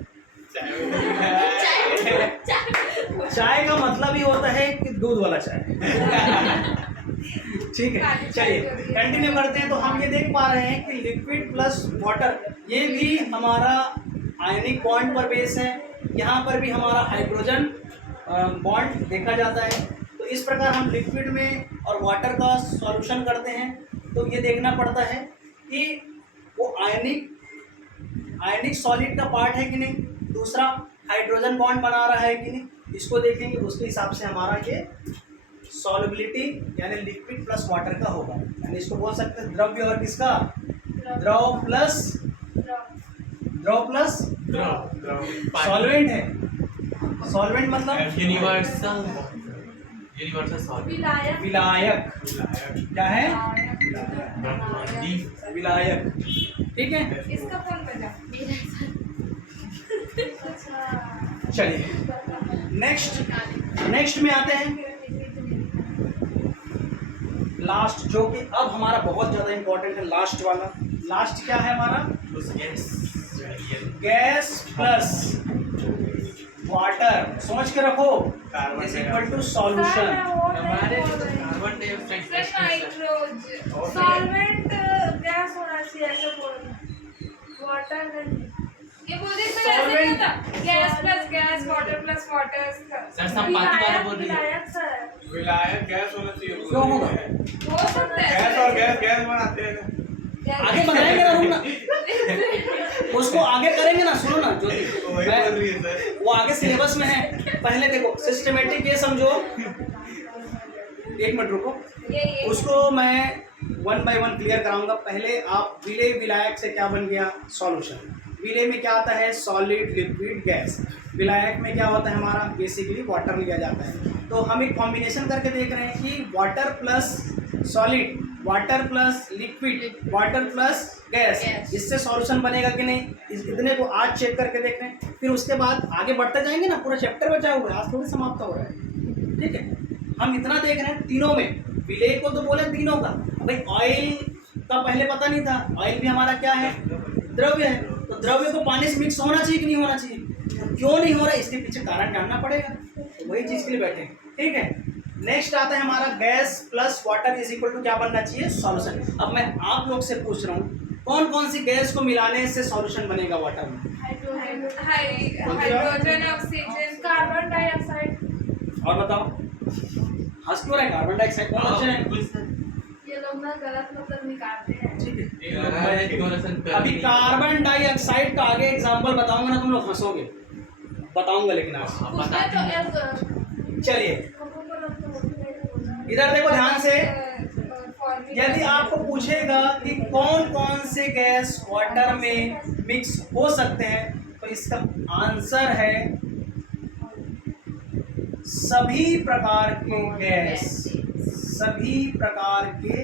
चाय का मतलब ही होता है कि दूध वाला चाय। ठीक है, चलिए कंटिन्यू करते हैं। तो हम ये देख पा रहे हैं कि लिक्विड प्लस वाटर, ये भी हमारा आयनिक बॉन्ड पर बेस है। यहाँ पर भी हमारा हाइड्रोजन बॉन्ड देखा जाता है। तो इस प्रकार हम लिक्विड में और वाटर का सॉल्यूशन करते हैं। तो ये देखना पड़ता है कि वो आयनिक सॉलिड का पार्ट है कि नहीं, दूसरा हाइड्रोजन बॉन्ड बना रहा है कि नहीं, इसको देखेंगे। उसके हिसाब से हमारा ये सॉल्युबिलिटी यानी लिक्विड प्लस वाटर का होगा। यानी इसको बोल सकते हैं द्रव्य और किसका? द्रव प्लस सॉल्वेंट है। सॉल्वेंट मतलब यूनिवर्सल सॉल्वेंट, विलायक। क्या है? विलायक। ठीक है, इसका फोन बजा। चलिए नेक्स्ट में आते हैं। लास्ट, जो कि अब हमारा बहुत ज्यादा इंपॉर्टेंट है, लास्ट वाला। लास्ट क्या है हमारा? Gas plus water. समझ के रखो, is equal to solution. Carbon dioxide sir nitrogen, solvent gas होना चाहिए, ऐसे बोल। वाटर नहीं। ये बोल रही सर ऐसे नहीं होता, gas plus gas, water plus water. Sir सब पाती वाला बोल रही है। विलायक सर। विलायक गैस होना चाहिए। क्यों होगा? हो सकता है गैस और गैस बनाते हैं। आगे बढ़ाएंगे ना हम ना, उसको आगे करेंगे ना। सुनो ना ज्योति, वही बोल रही है सर। वो आगे सिलेबस में है। पहले देखो सिस्टमेटिक, ये समझो। एक मिनट रुको, ये उसको मैं वन बाय वन क्लियर कराऊंगा। पहले आप विलेय विलायक से क्या बन गया, सॉल्यूशन। विलेय में क्या आता है, सॉलिड लिक्विड गैस। विलायक में क्या होता है हमारा, बेसिकली वाटर लिया जाता है। तो हम एक कॉम्बिनेशन करके देख रहे हैं कि water plus solid, water plus liquid, water plus gas, इससे सॉल्यूशन बनेगा कि नहीं, इतने को आज चेक करके देख रहे हैं। फिर उसके बाद आगे बढ़ते जाएंगे ना, पूरा चैप्टर बचा हुआ है, आज थोड़ी समाप्त हो रहा है, ठीक है। हम इतना देख रहे हैं तीनों में, विलेय को तो बोले तीनों का। भाई ऑयल का पहले पता नहीं था, ऑयल भी हमारा क्या है, द्रव्य है। तो द्रव्य को पानी से मिक्स होना चाहिए कि नहीं होना चाहिए, तो क्यों नहीं हो रहा है इसके पीछे कारण जानना पड़ेगा, तो वही चीज के लिए बैठे हैं, ठीक है। नेक्स्ट आता है हमारा gas plus water is equal to क्या बनना चाहिए, सॉल्यूशन। अब मैं आप लोग से पूछ रहा हूँ कौन कौन सी गैस को मिलाने से सॉल्यूशन बनेगा वाटर में, हाइड्रोजन, ऑक्सीजन, कार्बन डाइऑक्साइड। और बताओ हंस क्यों रहा है, कार्बन डाइऑक्साइड कौन अच्छा है, ये लोग ना गलत मतलब निकालते हैं। ठीक है। डिक्लोरेशन कर अभी कार्बन डाइऑक्साइड का आगे एग्जांपल बताऊंगा ना, तुम लोग हंसोगे, बताऊंगा लेकिन आज। उसमें तो एक चलिए इधर देखो ध्यान से, यदि आपको पूछेगा कि कौन कौन से गैस वाटर में मिक्स हो सकते हैं, तो इसका आंसर है सभी प्रकार के गैस, सभी प्रकार के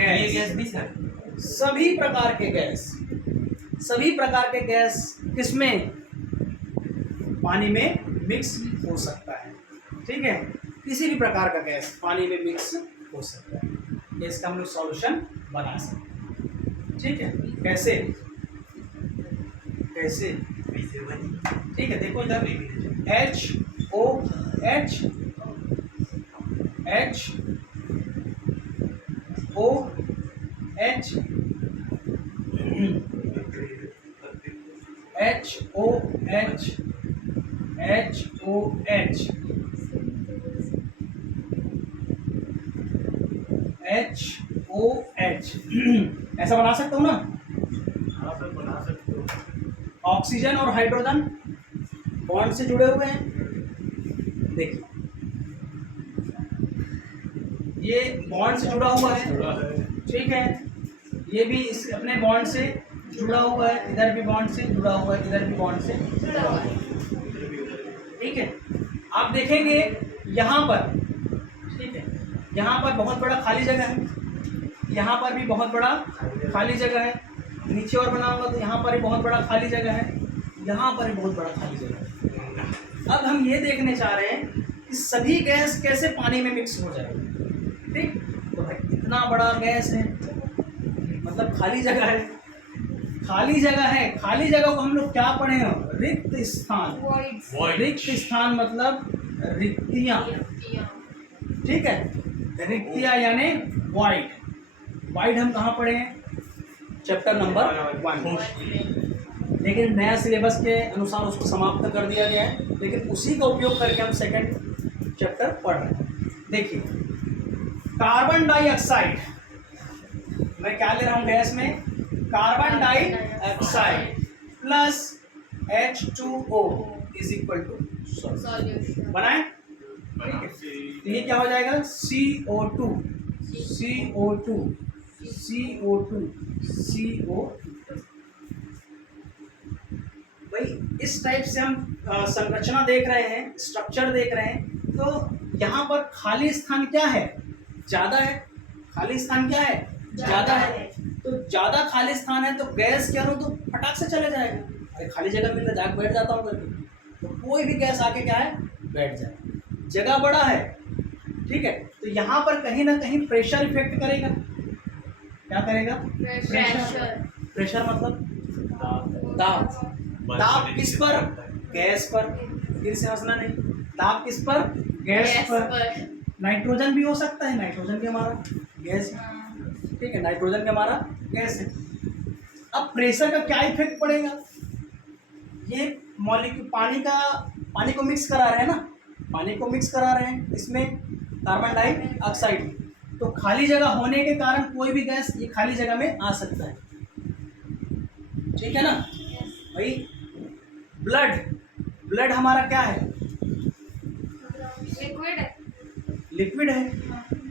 ये गैस भी सर, सभी प्रकार के गैस, सभी प्रकार के गैस किसमें, पानी में मिक्स हो सकता है, ठीक है। किसी भी प्रकार का गैस पानी में मिक्स हो सकता है, इसका हम लोग सॉल्यूशन बना सकते हैं, ठीक है। कैसे कैसे, ठीक है। देखो इधर HOH ऐसा बना सकता हूँ ना, हाँ सर बना सकते हो। ऑक्सीजन और हाइड्रोजन बॉन्ड से जुड़े हुए हैं, देखिए ये बॉन्ड से जुड़ा हुआ है, ठीक है। ये भी इस अपने बॉन्ड से जुड़ा हुआ है, इधर भी बॉन्ड से जुड़ा हुआ है, इधर भी बॉन्ड से जुड़ा हुआ है, ठीक है। आप देखेंगे यहाँ पर, ठीक है, यहाँ पर बहुत बड़ा खाली जगह है, यहाँ पर भी बहुत बड़ा खाली जगह है, नीचे और बनाऊंगा तो यहाँ पर भी बहुत बड़ा खाली जगह है, यहाँ पर भी बहुत बड़ा खाली जगह है। अब हम ये देखने चाह रहे हैं कि सभी गैस कैसे पानी में मिक्स हो जाएगी, ठीक। तो भाई इतना बड़ा गैस है, मतलब खाली जगह है, खाली जगह है, खाली जगह को हम लोग क्या पढ़े हैं, रिक्त स्थान। रिक्त स्थान मतलब रिक्तियाँ, ठीक है, रिक्तियाँ यानी वाइड। वाइड हम कहाँ पढ़े हैं, चैप्टर नंबर 1, लेकिन नया सिलेबस के अनुसार उसको समाप्त कर दिया गया है, लेकिन उसी का उपयोग करके हम सेकंड चैप्टर पढ़ रहे हैं। देखिए कार्बन डाइऑक्साइड, मैं क्या ले रहा हूँ गैस में, carbon dioxide plus H2O is equal to solution, बनाए, ठीक है। तो ये क्या हो जाएगा, CO2 भाई इस टाइप से हम संरचना देख रहे हैं, स्ट्रक्चर देख रहे हैं। तो यहाँ पर खाली स्थान क्या है, ज़्यादा है, खाली स्थान क्या है, ज़्यादा है। तो ज़्यादा खाली स्थान है तो गैस क्या हो तो फटाक से चले जाएगा, अरे खाली जगह मिल जाकर बैठ जाता हूँ करके, तो कोई भी गैस आके क्या है बैठ जाए, जगह बड़ा है, ठीक है। तो यहाँ पर कहीं ना कहीं प्रेशर इफेक्ट करेगा, क्या करेगा, प्रेशर मतलब दाब। दाब किस पर, गैस पर, फिर से हंसना नहीं, दाब किस पर, गैस पर। नाइट्रोजन भी हो सकता है, नाइट्रोजन भी हमारा गैस है, ठीक है, नाइट्रोजन भी हमारा गैस है। अब प्रेशर का क्या इफेक्ट पड़ेगा, ये मॉलिक्यूल पानी को मिक्स करा रहे हैं ना, पानी को मिक्स करा रहे हैं इसमें कार्बन डाइऑक्साइड, तो खाली जगह होने के कारण कोई भी गैस ये खाली जगह में आ सकता है, ठीक है ना भाई। ब्लड हमारा क्या है, लिक्विड है, लिक्विड है,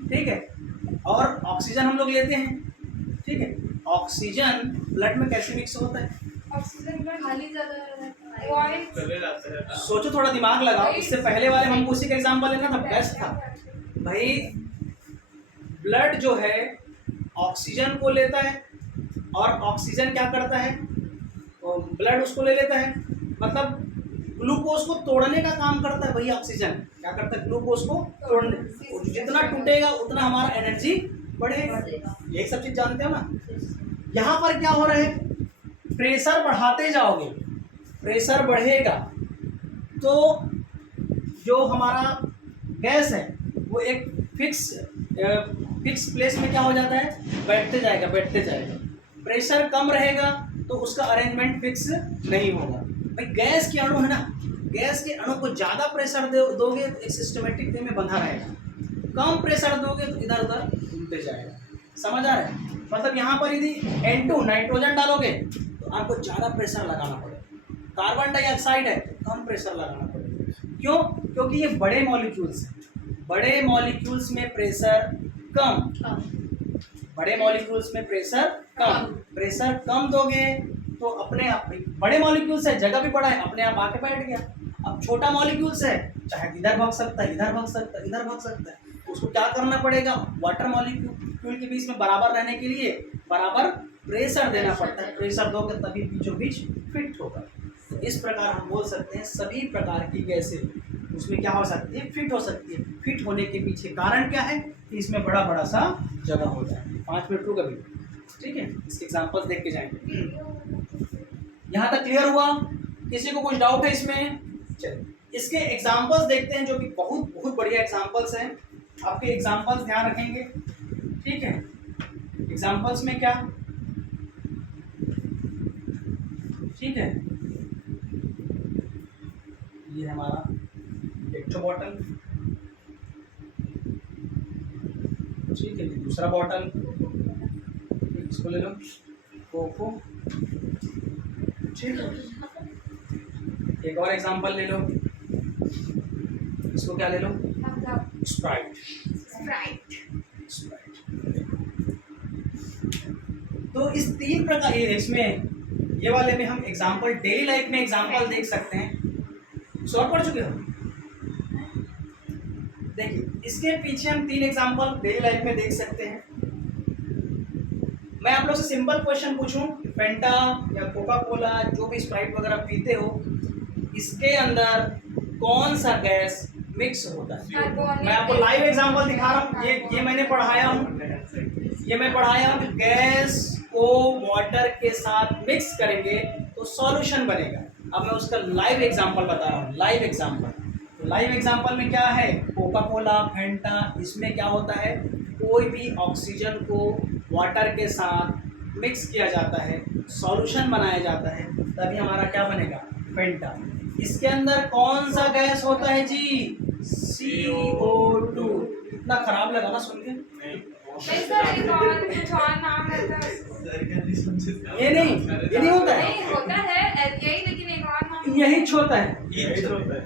ठीक है। और ऑक्सीजन हम लोग लेते हैं, ठीक है। ऑक्सीजन ब्लड में कैसे मिक्स होता है? ऑक्सीजन का खाली ज्यादा रहता है। वॉइस चले जाते हैं। सोचो, थोड़ा दिमाग लगाओ। इससे पहले वाले हमको उसी का एग्जाम्पल लेना था, बेस्ट था भाई। ब्लड जो है ऑक्सीजन को लेता है और ऑक्सीजन क्या करता है, तो ब्लड उसको ले लेता है, मतलब ग्लूकोज को तोड़ने का काम करता है वही ऑक्सीजन। क्या करता है? ग्लूकोज को तोड़ने। और जितना टूटेगा उतना हमारा एनर्जी बढ़ेगा। यही सब चीज जानते हो ना। यहाँ पर क्या हो रहा है, प्रेशर बढ़ाते जाओगे, प्रेशर बढ़ेगा तो जो हमारा गैस है वो एक फिक्स प्लेस में क्या हो जाता है, बैठते जाएगा बैठते जाएगा। प्रेशर कम रहेगा तो उसका अरेंजमेंट फिक्स नहीं होगा भाई। गैस के अणु है ना, गैस के अणु को ज़्यादा प्रेशर दोगे तो एक सिस्टमेटिक वे में बंधा रहेगा, कम प्रेशर दोगे तो इधर उधर घूमते जाएगा। समझ आ रहा है? मतलब यहाँ पर यदि N2 नाइट्रोजन डालोगे तो आपको ज़्यादा प्रेशर लगाना पड़ेगा। कार्बन डाइऑक्साइड है तो कम प्रेशर लगाना पड़ेगा। क्यों? क्योंकि ये बड़े मॉलिक्यूल्स हैं। बड़े मॉलिक्यूल्स में प्रेशर कम, बड़े मॉलिक्यूल्स में प्रेशर कम। प्रेशर कम दोगे तो अपने आप, बड़े मॉलिक्यूल्स है जगह भी बड़ा है, अपने आप आके बैठ गया। अब छोटा मॉलिक्यूल्स है, चाहे इधर भाग सकता है, इधर भाग सकता है, इधर भाग सकता है, उसको क्या करना पड़ेगा, वाटर मॉलिक्यूल के बीच में बराबर रहने के लिए बराबर प्रेशर देना पड़ता है। प्रेशर दोगे तभी बीचों बीच फिट होगा। तो इस प्रकार हम बोल सकते हैं सभी प्रकार की गैसें उसमें क्या हो सकती है, फिट हो सकती है। फिट होने के पीछे कारण क्या है कि इसमें बड़ा बड़ा सा जगह होता है। 5 मिनट रुक अभी, ठीक है। इसके एग्जांपल्स देख के जाएंगे। यहाँ तक क्लियर हुआ? किसी को कुछ डाउट है इसमें? चलिए इसके एग्जांपल्स देखते हैं जो कि बहुत बहुत बढ़िया एग्जांपल्स हैं। आपके एग्जांपल्स ध्यान रखेंगे, ठीक है। एग्जांपल्स में क्या, ठीक है, ये हमारा एक बॉटल, ठीक है। दूसरा बॉटल, इसको ले लो, कोको, ठीक है। एक और एग्जांपल ले लो, इसको क्या ले लो, स्प्राइट। तो इस 3 प्रकार, इसमें ये वाले में हम एग्जांपल डेली लाइफ में एग्जांपल देख सकते हैं। सॉल्व कर चुके हो? देखिए इसके पीछे हम 3 एग्जांपल डेली लाइफ में देख सकते हैं। मैं आप लोग से सिंपल क्वेश्चन पूछूं, फेंटा या कोका कोला जो भी स्प्राइट वगैरह पीते हो, इसके अंदर कौन सा गैस मिक्स होता है? मैं आपको लाइव एग्जांपल दिखा रहा हूँ। ये मैंने पढ़ाया हूँ, ये मैं पढ़ाया हूँ। गैस को वाटर के साथ मिक्स करेंगे तो सॉल्यूशन बनेगा। अब मैं उसका लाइव एग्जांपल बता रहा हूँ, लाइव एग्जांपल। तो लाइव एग्जांपल में क्या है, कोका कोला, फेंटा, इसमें क्या होता है, कोई भी ऑक्सीजन को वाटर के साथ मिक्स किया जाता है, सॉल्यूशन बनाया जाता है, तभी हमारा क्या बनेगा, फेंटा। इसके अंदर कौन सा गैस होता है जी, CO2। इतना खराब लगा ना सुन के? नहीं सर, एक और कुछ और नाम रहता है। ये नहीं होता है, नहीं होता है यही, लेकिन एक और नाम यही होता है, यही तो होता है।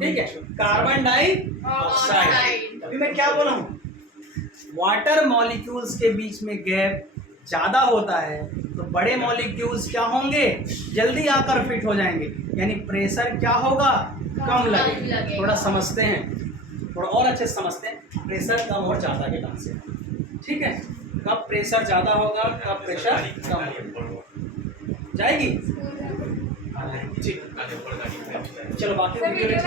ठीक है। Carbon dioxide. अभी मैं क्या बोला हूँ, वाटर मॉलिक्यूल्स के बीच में गैप ज़्यादा होता है तो बड़े मॉलिक्यूल्स क्या होंगे, जल्दी आकर फिट हो जाएंगे, यानी प्रेशर क्या होगा, कम लगेगा। थोड़ा समझते हैं, थोड़ा और अच्छे से समझते हैं। प्रेशर कम और ज़्यादा के कंसेप्ट, ठीक है। कब प्रेशर ज़्यादा होगा, कब प्रेशर कम होगा, जाएगी? चलो बाकी वीडियो,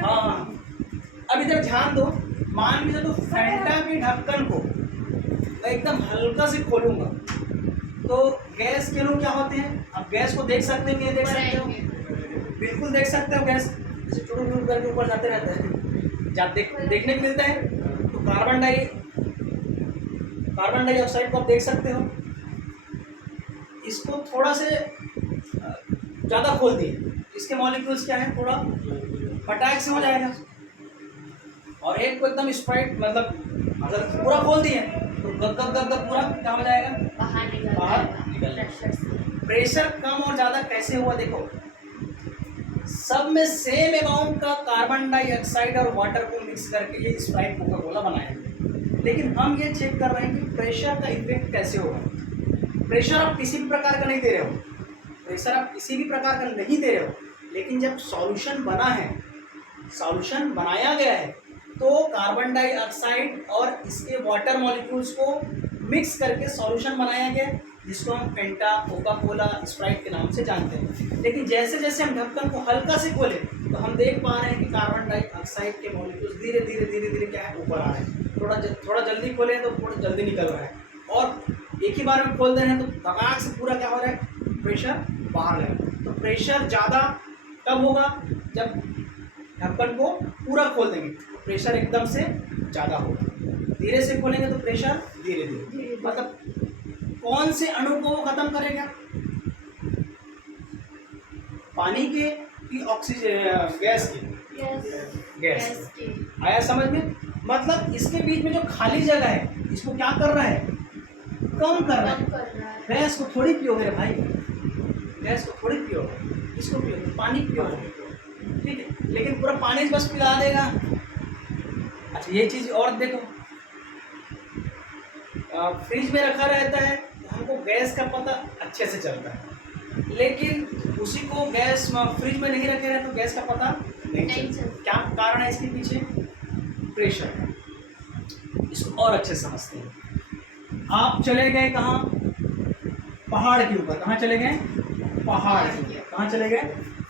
हाँ। अब इधर ध्यान दो, मान लीजिए तो फेंटा के ढक्कन को मैं एकदम हल्का से खोलूंगा तो गैस के अणु क्या होते हैं, आप गैस को देख सकते हो, ये देख सकते हो, बिल्कुल देख सकते हो। गैस जैसे टुड़ करके ऊपर जाते रहते हैं, जब देखने को मिलता है। तो कार्बन डाइऑक्साइड को आप देख सकते हो, इसको थोड़ा से ज़्यादा खोल दिए, इसके मॉलिक्यूल्स क्या है, थोड़ा फटाक से हो जाएगा। और एक को एकदम स्प्राइट, मतलब अगर पूरा खोल दिए तो गग पूरा क्या हो जाएगा, बाहर निकल जाएगा। प्रेशर कम और ज़्यादा कैसे हुआ, देखो सब में सेम अमाउंट का कार्बन डाइऑक्साइड और वाटर को मिक्स करके ये स्प्राइट कोका कोला बनाया। लेकिन हम ये चेक कर रहे हैं कि प्रेशर का इफेक्ट कैसे होगा। प्रेशर आप किसी भी प्रकार का नहीं दे रहे हो, प्रेशर आप किसी भी प्रकार का नहीं दे रहे हो, लेकिन जब सॉल्यूशन बना है, सॉल्यूशन बनाया गया है, तो कार्बन डाइऑक्साइड और इसके वाटर मॉलिक्यूल्स को मिक्स करके सॉल्यूशन बनाया गया है, जिसको हम फेंटा, कोका कोला, स्प्राइट के नाम से जानते हैं। लेकिन जैसे जैसे हम ढक्कन को हल्का से खोले तो हम देख पा रहे हैं कि कार्बन डाइऑक्साइड के मॉलिक्यूल्स धीरे धीरे क्या है, ऊपर आ रहे हैं। थोड़ा जल्दी खोले तो थोड़ा जल्दी निकल रहा है, और एक ही बार में खोल दे रहे हैं तो धमाक से पूरा क्या हो रहा है, प्रेशर बाहर है। तो प्रेशर ज़्यादा कब होगा, जब ढक्कन को पूरा खोल देंगे प्रेशर एकदम से ज़्यादा होगा, धीरे से खोलेंगे तो प्रेशर धीरे धीरे। मतलब कौन से अणु को वो खत्म करेगा, पानी के कि ऑक्सीजन, गैस की, गैस आया समझ में। मतलब इसके बीच में जो खाली जगह है इसको क्या कर रहा है, कम कर रहा है। गैस को थोड़ी पियोगे रे भाई, गैस को थोड़ी पियो, इसको पियो, पानी पियो, ठीक है। लेकिन पूरा पानी बस पिला देगा। अच्छा ये चीज़ और देखो, फ्रिज में रखा रहता है हमको गैस का पता अच्छे से चलता है, लेकिन उसी को गैस फ्रिज में नहीं रखे रहे तो गैस का पता नहीं चलता। क्या कारण है इसके पीछे, प्रेशर। इसको और अच्छे से समझते हैं। आप चले गए कहाँ, पहाड़ के ऊपर। कहाँ चले गए, पहाड़ के ऊपर। कहाँ चले गए,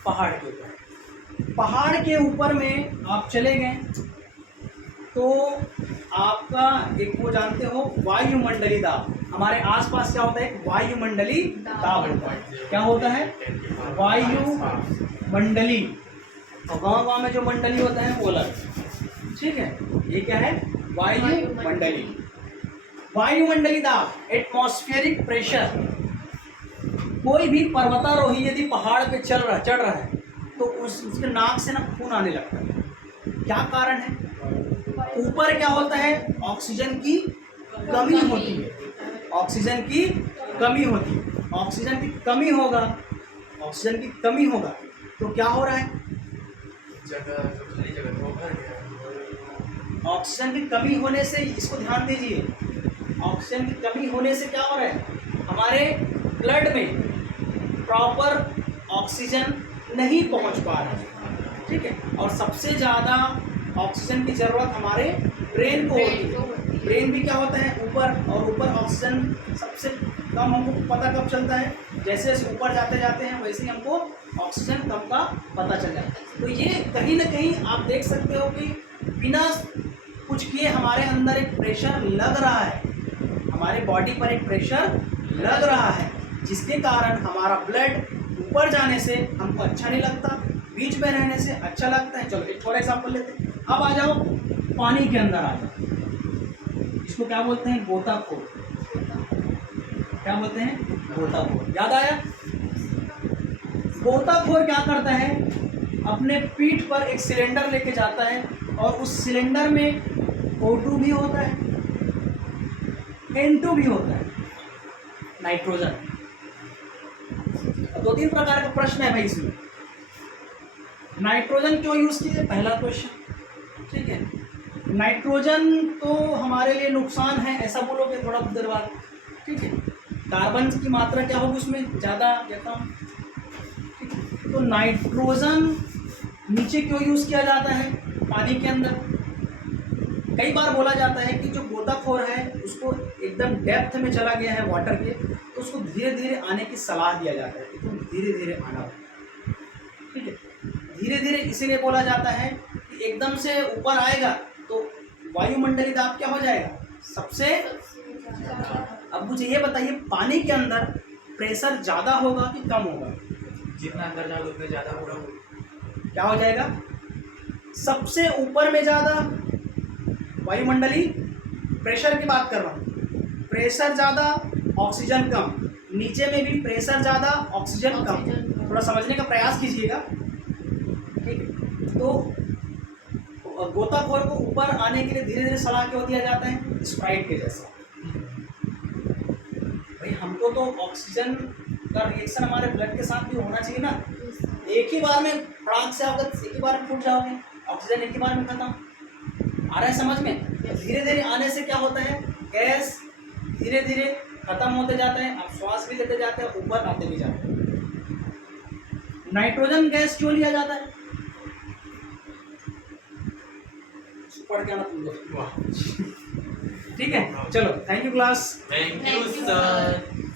पहाड़ के ऊपर। पहाड़ के ऊपर में आप चले गए तो आपका एक वो जानते हो वायुमंडली दाब, हमारे आसपास क्या होता है, वायुमंडली दाब होता है। क्या होता है, वायुमंडली। और गांव में जो मंडली होता है वो अलग, ठीक है। ये क्या है, वायुमंडली। वायुमंडली दाब, एटमॉस्फेरिक प्रेशर। कोई भी पर्वतारोही यदि पहाड़ पे चढ़ रहा है तो उसके नाक से ना खून आने लगता है। क्या कारण है, ऊपर क्या होता है, ऑक्सीजन की कमी होती है, ऑक्सीजन की कमी होती है। ऑक्सीजन की कमी होगा, ऑक्सीजन की कमी होगा तो क्या हो रहा है, जगह जो खाली जगह वो भर गया। ऑक्सीजन की कमी होने से, इसको ध्यान दीजिए, ऑक्सीजन की कमी होने से क्या हो रहा है, हमारे ब्लड में प्रॉपर ऑक्सीजन नहीं पहुंच पा रहा है, ठीक है। और सबसे ज़्यादा ऑक्सीजन की ज़रूरत हमारे ब्रेन को होती है। ब्रेन भी क्या होता है, ऊपर, और ऊपर ऑक्सीजन सबसे कम हमको पता कब चलता है, जैसे जैसे ऊपर जाते जाते हैं वैसे ही हमको ऑक्सीजन कम का पता चल जाता है। तो ये कहीं ना कहीं आप देख सकते हो कि बिना कुछ किए हमारे अंदर एक प्रेशर लग रहा है, हमारे बॉडी पर एक प्रेशर लग रहा है, जिसके कारण हमारा ब्लड ऊपर जाने से हमको अच्छा नहीं लगता, बीच में रहने से अच्छा लगता है। चलो एक थोड़ा एग्जाम्पल लेते हैं। अब आ जाओ पानी के अंदर आ जाओ, इसको क्या बोलते हैं, गोताखोर। क्या बोलते हैं, गोताखोर। याद आया, गोताखोर क्या करता है, अपने पीठ पर एक सिलेंडर लेके जाता है और उस सिलेंडर में O2 भी होता है, N2 भी होता है, नाइट्रोजन। दो तीन प्रकार का प्रश्न है भाई इसमें। नाइट्रोजन क्यों यूज़ किए, पहला क्वेश्चन, ठीक है। नाइट्रोजन तो हमारे लिए नुकसान है ऐसा बोलोगे थोड़ा देर बाद, ठीक है। कार्बन की मात्रा क्या होगी उसमें, ज़्यादा या कम, ठीक है। तो नाइट्रोजन नीचे क्यों यूज़ किया जाता है पानी के अंदर। कई बार बोला जाता है कि जो गोताखोर है उसको एकदम डेप्थ में चला गया है वाटर के, तो उसको धीरे धीरे आने की सलाह दिया जाता है कि तुम धीरे धीरे आना, ठीक है। धीरे धीरे इसीलिए बोला जाता है कि एकदम से ऊपर आएगा तो वायुमंडली दाब क्या हो जाएगा, सबसे। अब मुझे ये बताइए, पानी के अंदर प्रेशर ज़्यादा होगा कि कम होगा, जितना अंदर जाओगे उतना ज़्यादा होगा। क्या हो जाएगा, सबसे ऊपर में ज़्यादा वायुमंडली प्रेशर की बात कर रहा हूँ, प्रेशर ज़्यादा ऑक्सीजन कम, नीचे में भी प्रेशर ज़्यादा ऑक्सीजन कम। थोड़ा समझने का प्रयास कीजिएगा, ठीक है। तो गोताखोर को ऊपर आने के लिए धीरे धीरे सलाह क्यों दिया जाता है, स्प्राइट के जैसा। भाई हमको तो ऑक्सीजन का रिएक्शन हमारे ब्लड के साथ भी होना चाहिए ना। एक ही बार में फटाक से आप एक ही बार में फूट जाओगे, ऑक्सीजन एक ही बार में खत्म, आ रहा है समझ में? धीरे धीरे आने से क्या होता है, गैस धीरे धीरे खत्म होते जाता है, आप श्वास भी लेते जाते हैं, ऊपर आते भी जाते हैं। नाइट्रोजन गैस क्यों लिया जाता है? पढ़ के आना तुम लोग। वाह ठीक है, चलो thank you class. Thank Thank you you, sir.